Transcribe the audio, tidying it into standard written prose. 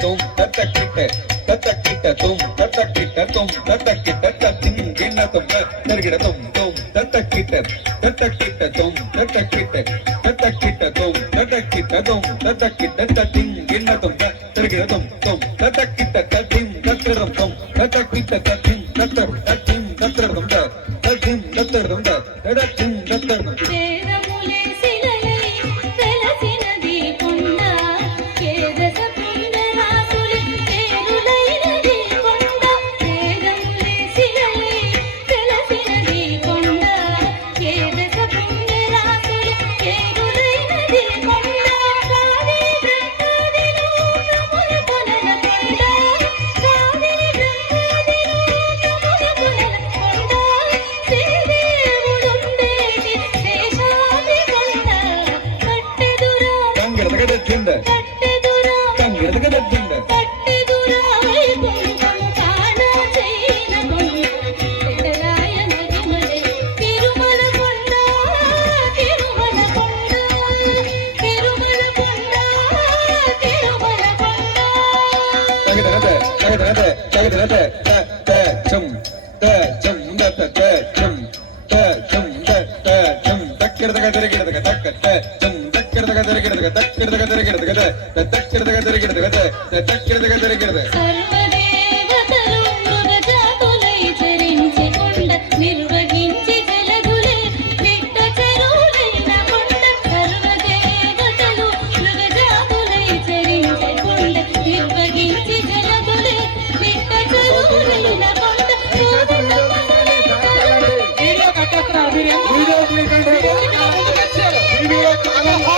తుమ్ తత్తకిట తత్తకిట తుమ్ తత్తకిట తుమ్ తత్తకిట తత్తింగిన తుమ్ తరిగిడ తుమ్ తుమ్ తత్తకిట తత్తకిట తుమ్ తత్తకిట తత్తకిట తుమ్ తత్తకిట తుమ్ తత్తకిట తత్తింగిన తుమ్ తరిగిడ తుమ్ తుమ్ తత్తకిట తత్తిం తత్తరం తుమ్ తత్తకిట తత్తిం తత్తర్ తత్తిం తత్తరం తుమ్ తత్తిం తత్తరం తుమ్ తత్తిం తత్తరం video